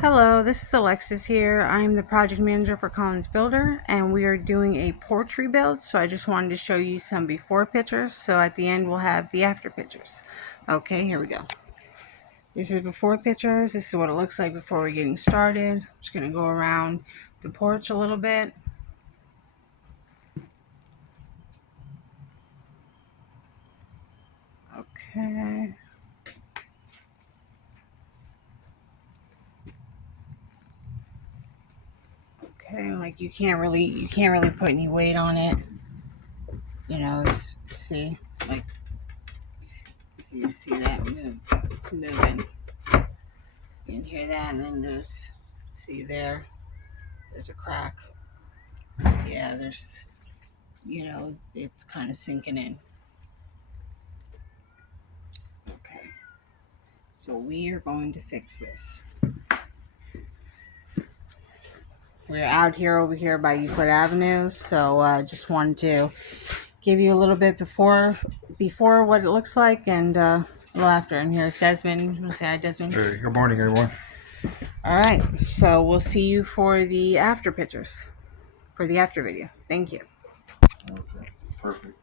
Hello, this is Alexis here. I'm the project manager for Collins Builder, and we are doing a porch rebuild. So I just wanted to show you some before pictures. So at the end, we'll have the after pictures. Okay, here we go. This is before pictures. This is what it looks like before we're getting started. I'm just going to go around the porch a little bit. Okay. Okay, like you can't really put any weight on it. You know, see, like you see that move. It's moving. You can hear that, and then there's, see there's a crack. Yeah, it's kind of sinking in. Okay, so we are going to fix this. We're out here over here by Euclid Avenue, so just wanted to give you a little bit before what it looks like, and a little after. And here's Desmond. You want to say hi, Desmond? Hey, good morning, everyone. All right, so we'll see you for the after pictures, for the after video. Thank you. Okay, perfect.